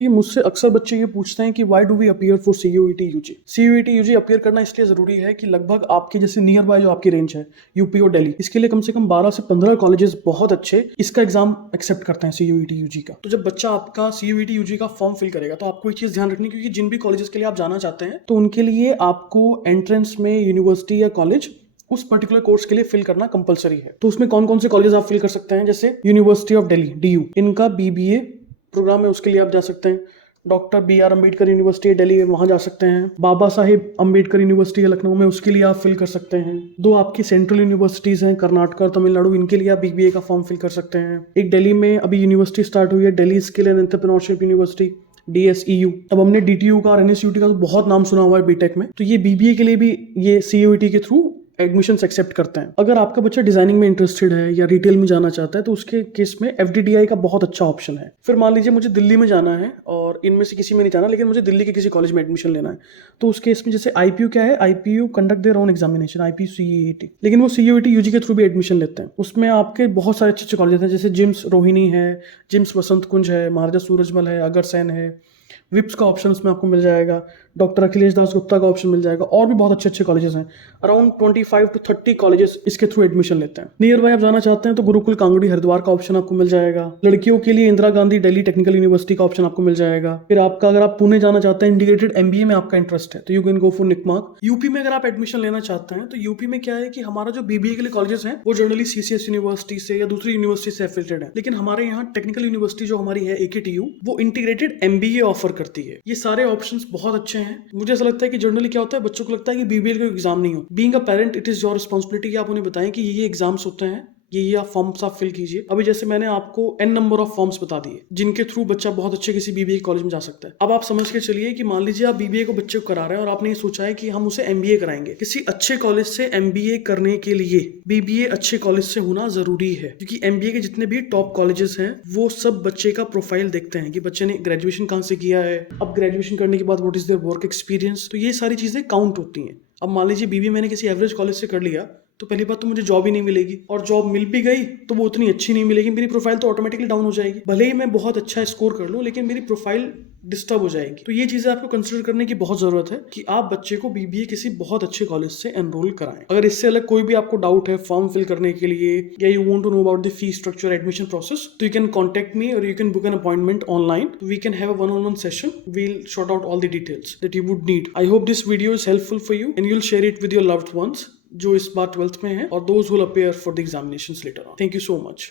ये मुझसे अक्सर बच्चे ये पूछते हैं कि why do we appear for CUET UG. CUET UG appear करना इसलिए जरूरी है कि लगभग आपकी जैसे नियर बाय जो आपकी रेंज है यूपी और दिल्ली, इसके लिए कम से कम 12 से 15 कॉलेजेस बहुत अच्छे इसका एग्जाम एक्सेप्ट करते हैं सीयूईटी यूजी का। तो जब बच्चा आपका सीयूईटी यूजी का फॉर्म फिल करेगा तो आपको एक चीज ध्यान रखनी, क्योंकि जिन भी कॉलेजेस के लिए आप जाना चाहते हैं तो उनके लिए आपको एंट्रेंस में यूनिवर्सिटी या कॉलेज उस पर्टिकुलर कोर्स के लिए फिल करना कंपलसरी है। तो उसमें कौन कौन से कॉलेज आप फिल कर सकते हैं, जैसे यूनिवर्सिटी ऑफ दिल्ली डीयू, इनका बीबीए प्रोग्राम है, उसके लिए आप जा सकते हैं। Doctor B R Ambedkar university Delhi में, वहां जा सकते हैं। बाबा साहिब अम्बेडकर यूनिवर्सिटी है लखनऊ में, उसके लिए आप फिल कर सकते हैं। दो आपकी सेंट्रल यूनिवर्सिटीज हैं कर्नाटक और तमिलनाडु, इनके लिए आप बीबीए का फॉर्म फिल कर सकते हैं। एक दिल्ली में अभी यूनिवर्सिटी स्टार्ट हुई है, Delhi skill and entrepreneurship university DSEU। अब हमने DTU का और NSUT का तो बहुत नाम सुना हुआ है बीटेक में, तो ये बीबीए के लिए भी ये CUET के थ्रू एडमिशंस एक्सेप्ट करते हैं। अगर आपका बच्चा डिजाइनिंग में इंटरेस्टेड है या रिटेल में जाना चाहता है तो उसके केस में FDDI का बहुत अच्छा ऑप्शन है। फिर मान लीजिए मुझे दिल्ली में जाना है और इनमें से किसी में नहीं जाना, लेकिन मुझे दिल्ली के किसी कॉलेज में एडमिशन लेना है, तो उस केस में जैसे IPU क्या है, IPU conduct their own examination, IPU CET, लेकिन वो CUET UG के थ्रू भी एडमिशन लेते हैं। उसमें आपके बहुत सारे अच्छे अच्छे कॉलेज हैं, जैसे जिम्स रोहिणी है, जिम्स वसंत कुंज है, महाराजा सूरजमल है, अग्रसेन है, विप्स का ऑप्शन उसमें आपको मिल जाएगा, डॉक्टर अखिलेश दास गुप्ता का ऑप्शन मिल जाएगा, और भी बहुत अच्छे अच्छे कॉलेजेस हैं। अराउंड 25 to 30 कॉलेजेस इसके थ्रू एडमिशन लेते हैं। नियर बाय आप जाना चाहते हैं तो गुरुकुल कांगड़ी हरिद्वार का ऑप्शन आपको मिल जाएगा। लड़कियों के लिए इंदिरा गांधी दिल्ली टेक्निकल यूनिवर्सिटी का ऑप्शन आपको मिल जाएगा। फिर आपका अगर आप पुणे जाना चाहते हैं, इंटीग्रेटेड MBA में आपका इंटरेस्ट है, तो you can go for NICMAR. UP में अगर आप एडमिशन लेना चाहते हैं तो यूपी में क्या है कि हमारा जो BBA के लिए कॉलेजेस हैं वो जनरली CCS यूनिवर्सिटी से या दूसरी यूनिवर्सिटी से एफिलिएटेड है, लेकिन हमारे यहाँ टेक्निकल यूनिवर्सिटी जो हमारी है AKTU, वो इंटीग्रेटेड MBA ऑफर करती है। ये सारे ऑप्शंस बहुत अच्छे हैं। मुझे ऐसा लगता है कि जनरली क्या होता है, बच्चों को लगता है कि BBA का एग्जाम नहीं हो। Being a parent it is your responsibility कि आप उन्हें बताएं कि ये एग्जाम्स होते हैं, ये आप फॉर्म्स आप फिल कीजिए। अभी जैसे मैंने आपको n नंबर ऑफ फॉर्म्स बता दिए जिनके थ्रू बच्चा बहुत अच्छे किसी BBA कॉलेज में जा सकता है। अब आप समझ के चलिए कि मान लीजिए आप BBA को बच्चे को करा रहे हैं और आपने ये सोचा है कि हम उसे MBA कराएंगे। किसी अच्छे कॉलेज से MBA करने के लिए BBA अच्छे कॉलेज से होना जरूरी है, क्योंकि MBA के जितने भी टॉप कॉलेजेस हैं वो सब बच्चे का प्रोफाइल देखते हैं कि बच्चे ने ग्रेजुएशन कहाँ से किया है, अब ग्रेजुएशन करने के बाद what is their work experience, तो ये सारी चीजें काउंट होती हैं। अब मान लीजिए BBA मैंने किसी एवरेज कॉलेज से कर लिया तो पहली बात तो मुझे जॉब ही नहीं मिलेगी, और जॉब मिल भी गई तो वो उतनी अच्छी नहीं मिलेगी, मेरी प्रोफाइल तो ऑटोमेटिकली डाउन हो जाएगी। भले ही मैं बहुत अच्छा स्कोर कर लूं लेकिन मेरी प्रोफाइल डिस्टर्ब हो जाएगी। तो ये चीजें आपको कंसिडर करने की बहुत जरूरत है कि आप बच्चे को BBA किसी बहुत अच्छे कॉलेज से एनरोल कराएं। अगर इससे अलग कोई भी आपको डाउट है फॉर्म फिल करने के लिए, या you want to know about the fee structure, admission process, तो यू कैन कॉन्टेक्ट मी और you can book an appointment online. We can have a one-on-one session. We'll sort out all the details that you would need. I hope this video is helpful for you and you'll share it with your loved ones जो इस बार 12th में है और those who will appear for the examinations later on. Thank you so much.